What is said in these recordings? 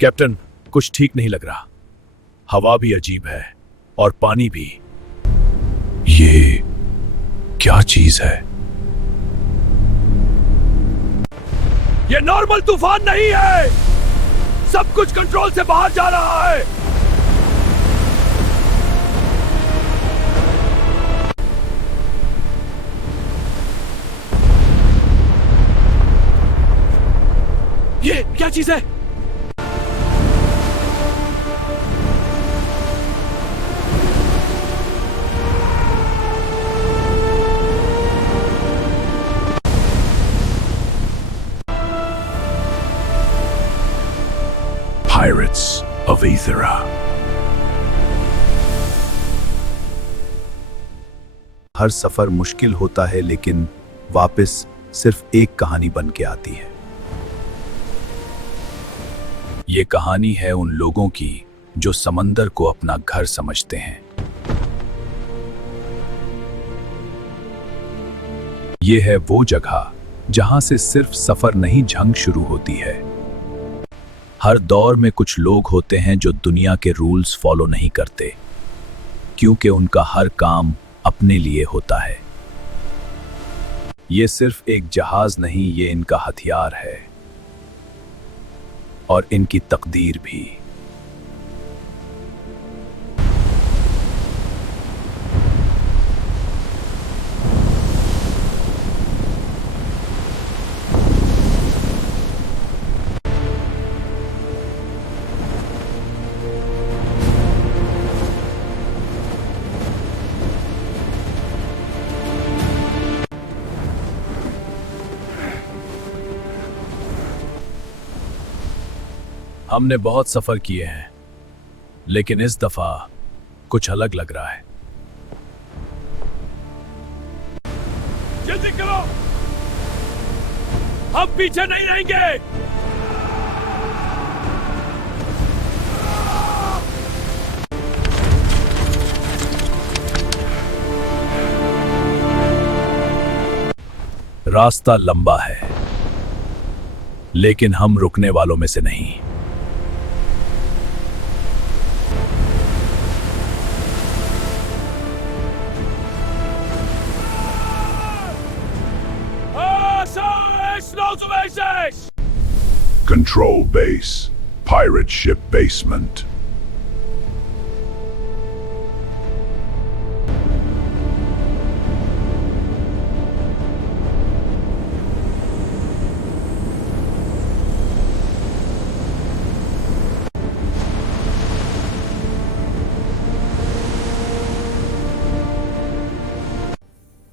Captain, कुछ ठीक नहीं लग रहा। हवा भी अजीब है और पानी भी। ये क्या चीज है? ये नॉर्मल तूफान नहीं है। सब कुछ कंट्रोल से बाहर जा रहा है। ये क्या चीज है? Pirates of Aethera. हर सफर मुश्किल होता है, लेकिन वापस सिर्फ एक कहानी बन के आती है। ये कहानी है उन लोगों की जो समंदर को अपना घर समझते हैं। ये है वो जगह जहां से सिर्फ सफर नहीं, जंग शुरू होती है। हर दौर में कुछ लोग होते हैं जो दुनिया के रूल्स फॉलो नहीं करते, क्योंकि उनका हर काम अपने लिए होता है। ये सिर्फ एक जहाज नहीं, ये इनका हथियार है और इनकी तकदीर भी। हमने बहुत सफर किए हैं, लेकिन इस दफा कुछ अलग लग रहा है। जल्दी करो, हम पीछे नहीं रहेंगे। रास्ता लंबा है, लेकिन हम रुकने वालों में से नहीं। Control base, pirate ship basement.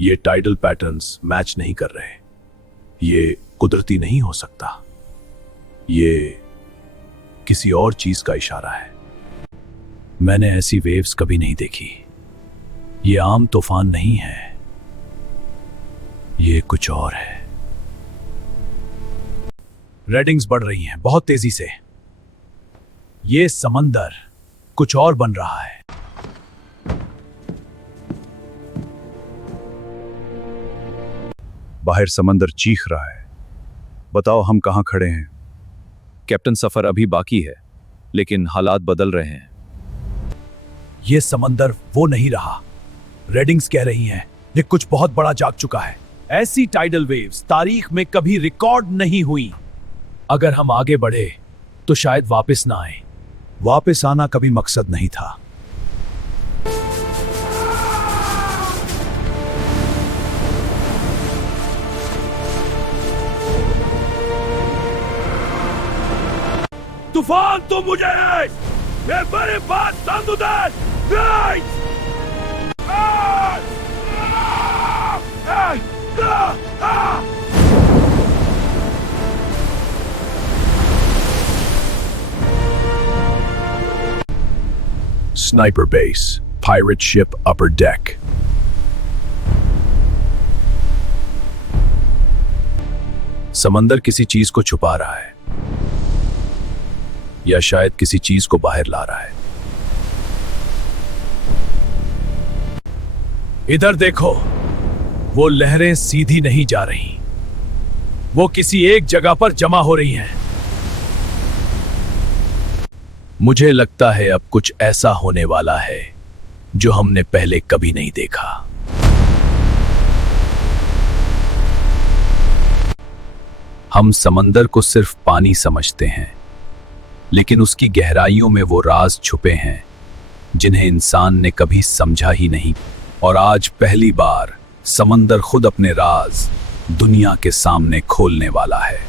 ये टाइडल पैटर्न्स मैच नहीं कर रहे। ये कुदरती नहीं हो सकता। ये किसी और चीज का इशारा है। मैंने ऐसी वेव्स कभी नहीं देखी। ये आम तूफान नहीं है, ये कुछ और है। रेडिंग्स बढ़ रही हैं बहुत तेजी से। ये समंदर कुछ और बन रहा है। बाहर समंदर चीख रहा है। बताओ हम कहां खड़े हैं? कैप्टन, सफर अभी बाकी है, लेकिन हालात बदल रहे हैं। ये समंदर वो नहीं रहा। रेडिंग्स कह रही हैं ये कुछ बहुत बड़ा जाग चुका है। ऐसी टाइडल वेव्स तारीख में कभी रिकॉर्ड नहीं हुई। अगर हम आगे बढ़े तो शायद वापस ना आए। वापस आना कभी मकसद नहीं था। तूफान तो मुझे है, मैं बड़े बात सांदू दे। Sniper base, pirate ship upper deck. समंदर किसी चीज को छुपा रहा है, या शायद किसी चीज को बाहर ला रहा है। इधर देखो, वो लहरें सीधी नहीं जा रही, वो किसी एक जगह पर जमा हो रही हैं। मुझे लगता है अब कुछ ऐसा होने वाला है जो हमने पहले कभी नहीं देखा। हम समंदर को सिर्फ पानी समझते हैं, लेकिन उसकी गहराइयों में वो राज छुपे हैं जिन्हें इंसान ने कभी समझा ही नहीं। और आज पहली बार समंदर खुद अपने राज दुनिया के सामने खोलने वाला है।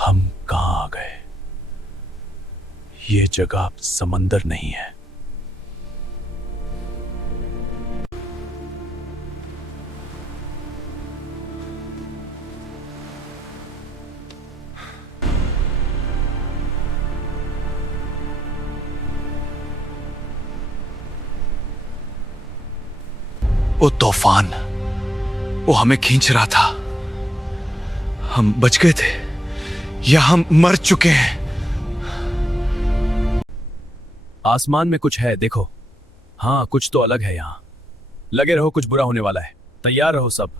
हम कहां आ गए? ये जगह समंदर नहीं है। वो तूफान, वो हमें खींच रहा था। हम बच गए थे या हम मर चुके हैं? आसमान में कुछ है, देखो। हाँ, कुछ तो अलग है यहां। लगे रहो, कुछ बुरा होने वाला है। तैयार रहो सब।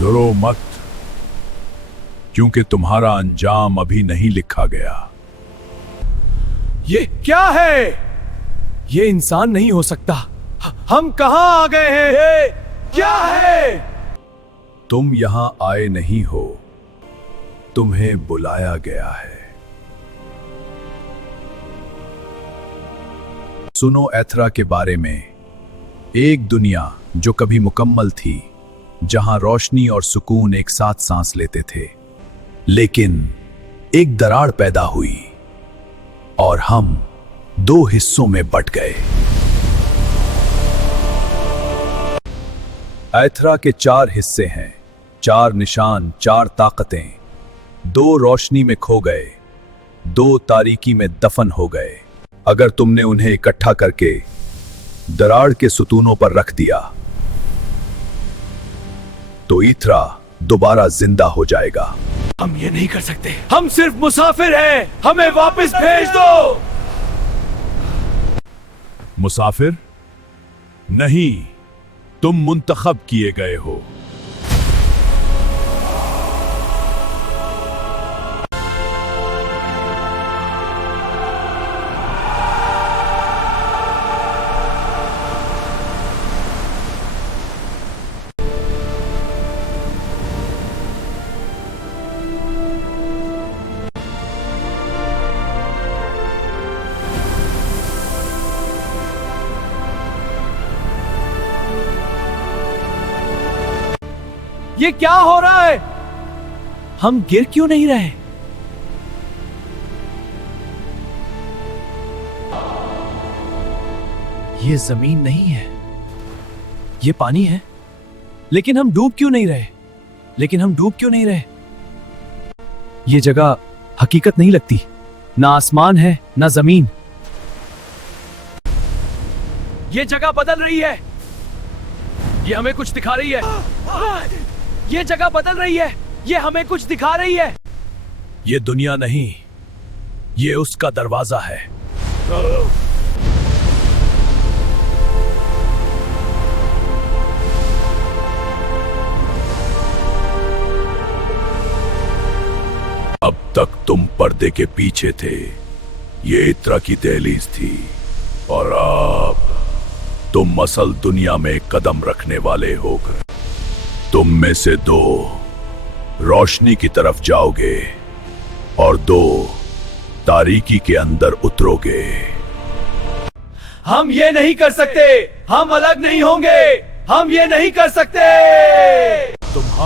डरो मत, क्योंकि तुम्हारा अंजाम अभी नहीं लिखा गया। ये क्या है? ये इंसान नहीं हो सकता। हम कहां आ गए हैं? ये क्या है? तुम यहां आए नहीं हो, तुम्हें बुलाया गया है। सुनो एथरा के बारे में। एक दुनिया जो कभी मुकम्मल थी, जहां रोशनी और सुकून एक साथ सांस लेते थे। लेकिन एक दरार पैदा हुई और हम दो हिस्सों में बंट गए। एथरा के 4 हिस्से हैं, 4 निशान, 4 ताकतें। 2 रोशनी में खो गए, 2 तारीकी में दफन हो गए। अगर तुमने उन्हें इकट्ठा करके दरार के सुतूनों पर रख दिया तो ईथरा दोबारा जिंदा हो जाएगा। हम ये नहीं कर सकते। हम सिर्फ मुसाफिर हैं, हमें वापस भेज दो। मुसाफिर नहीं, तुम मुंतखब किए गए हो। ये क्या हो रहा है? हम गिर क्यों नहीं रहे? ये जमीन नहीं है, ये पानी है। लेकिन हम डूब क्यों नहीं रहे? ये जगह हकीकत नहीं लगती। ना आसमान है, ना जमीन। ये जगह बदल रही है। ये हमें कुछ दिखा रही है। ये जगह बदल रही है। ये हमें कुछ दिखा रही है। ये दुनिया नहीं, ये उसका दरवाजा है। अब तक तुम पर्दे के पीछे थे। ये इत्रा की दहलीज थी, और अब तुम असल दुनिया में कदम रखने वाले होकर तुम में से दो रोशनी की तरफ जाओगे और दो तारीकी के अंदर उतरोगे। हम ये नहीं कर सकते। हम अलग नहीं होंगे। हम ये नहीं कर सकते।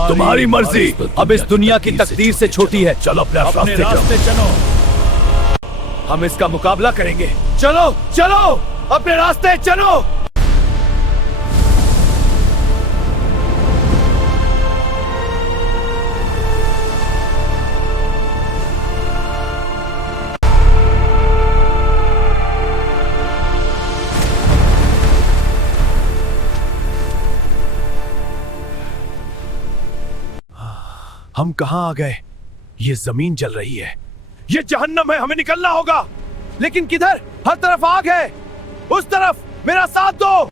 तुम्हारी मर्जी अब इस दुनिया की तकदीर से छोटी है। चलो अपने रास्ते चलो। हम इसका मुकाबला करेंगे। चलो चलो, अपने रास्ते चलो। हम कहां आ गए? ये जमीन जल रही है। ये जहन्नम है, हमें निकलना होगा। लेकिन किधर? हर तरफ आग है। उस तरफ। मेरा साथ दो।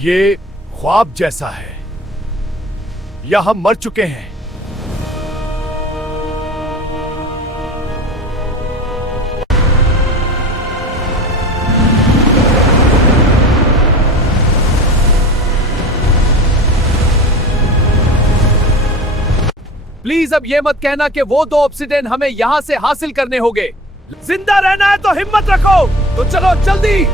ये ख्वाब जैसा है, या हम मर चुके हैं। प्लीज अब ये मत कहना कि वो दो ऑब्सिडियन हमें यहां से हासिल करने होंगे। जिंदा रहना है तो हिम्मत रखो। तो चलो जल्दी।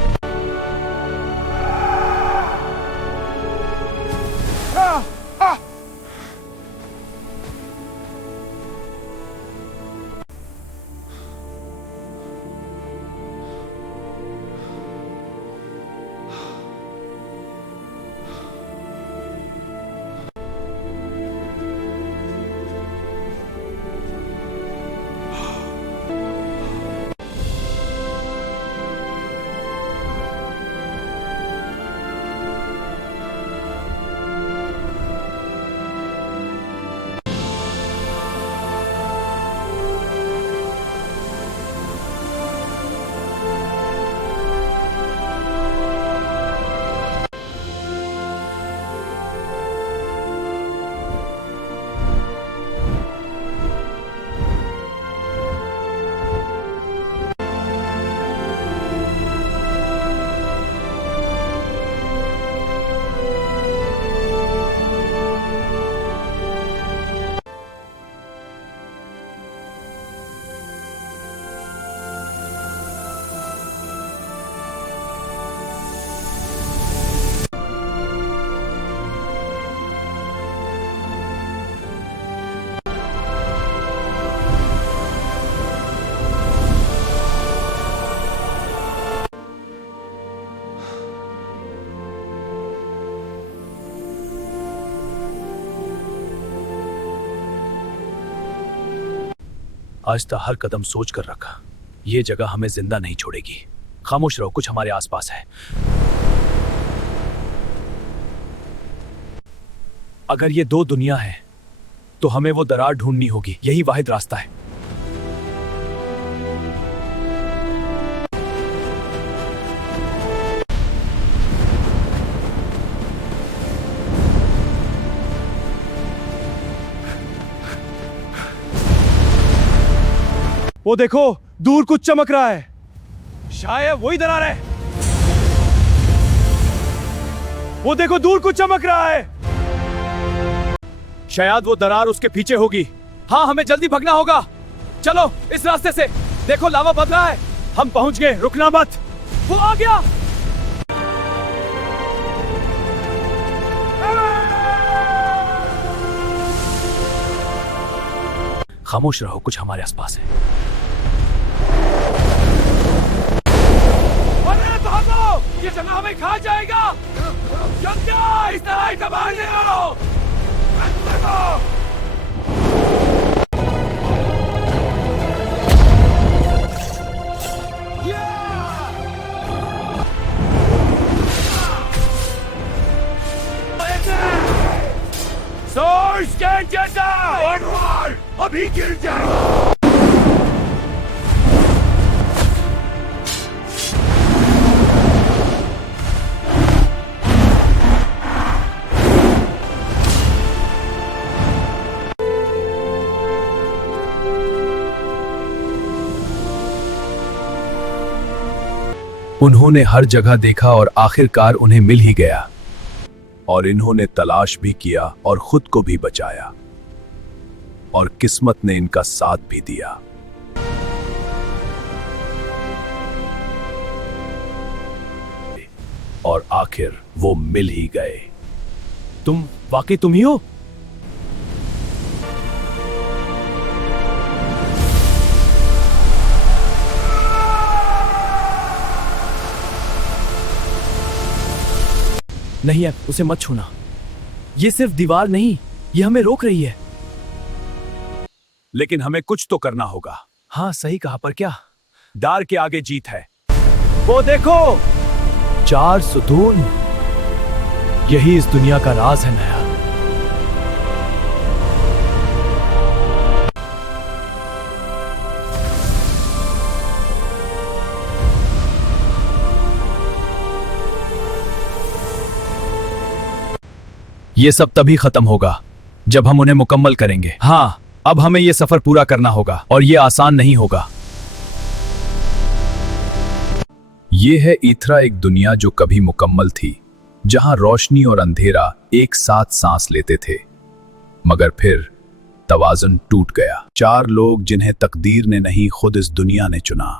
आज तक हर कदम सोच कर रखा, ये जगह हमें जिंदा नहीं छोड़ेगी। खामोश रहो, कुछ हमारे आसपास है। अगर ये दो दुनिया है तो हमें वो दरार ढूंढनी होगी, यही वाहिद रास्ता है। वो देखो, दूर कुछ चमक रहा है, शायद वही दरार है। वो देखो, दूर कुछ चमक रहा है, शायद वो दरार उसके पीछे होगी। हाँ, हमें जल्दी भागना होगा। चलो इस रास्ते से। देखो, लावा बद रहा है। हम पहुंच गए, रुकना मत। वो आ गया। खामोश रहो, कुछ हमारे आसपास है। अरे भागो, ये जगह हमें खा जाएगा। इस तरह का बाहर निकालो। अभी गिर जाएगा। उन्होंने हर जगह देखा और आखिरकार उन्हें मिल ही गया। और इन्होंने तलाश भी किया और खुद को भी बचाया, और किस्मत ने इनका साथ भी दिया। और आखिर वो मिल ही गए। तुम वाकई तुम ही हो? नहीं, अब उसे मत छूना। ये सिर्फ दीवार नहीं, ये हमें रोक रही है। लेकिन हमें कुछ तो करना होगा। हाँ, सही कहा, पर क्या? दार के आगे जीत है। वो देखो, 4 सुतून। यही इस दुनिया का राज है नया। ये सब तभी खत्म होगा जब हम उन्हें मुकम्मल करेंगे। हाँ, अब हमें ये सफर पूरा करना होगा, और ये आसान नहीं होगा। ये है ईथरा, एक दुनिया जो कभी मुकम्मल थी, जहां रोशनी और अंधेरा एक साथ सांस लेते थे। मगर फिर तवाज़ुन टूट गया। 4 लोग जिन्हें तकदीर ने नहीं, खुद इस दुनिया ने चुना।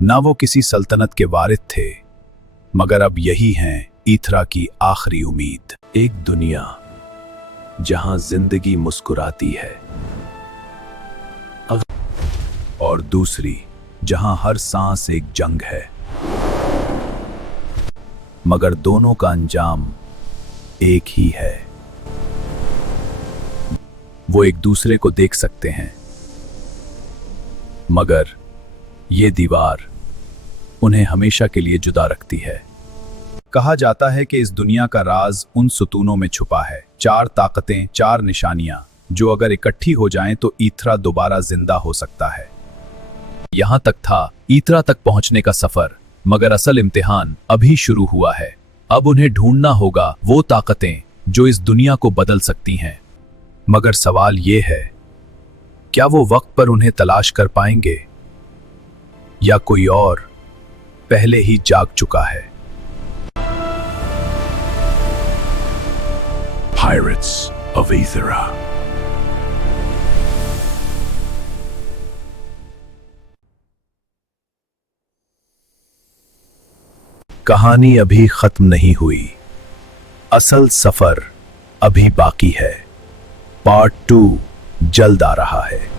ना वो किसी सल्तनत के वारिस थे, मगर अब यही हैं ईथरा की आखिरी उम्मीद। एक दुनिया जहां जिंदगी मुस्कुराती है, और दूसरी जहां हर सांस एक जंग है, मगर दोनों का अंजाम एक ही है। वो एक दूसरे को देख सकते हैं, मगर ये दीवार उन्हें हमेशा के लिए जुदा रखती है। कहा जाता है कि इस दुनिया का राज उन सुतूनों में छुपा है। 4 ताकतें, 4 निशानियां, जो अगर इकट्ठी हो जाएं तो ईथरा दोबारा जिंदा हो सकता है। यहां तक था ईथरा तक पहुंचने का सफर, मगर असल इम्तिहान अभी शुरू हुआ है। अब उन्हें ढूंढना होगा वो ताकतें जो इस दुनिया को बदल सकती हैं। मगर सवाल ये है, क्या वो वक्त पर उन्हें तलाश कर पाएंगे, या कोई और पहले ही जाग चुका है? Pirates of Ithera. कहानी अभी खत्म नहीं हुई। असल सफर अभी बाकी है। पार्ट 2 जल्द आ रहा है।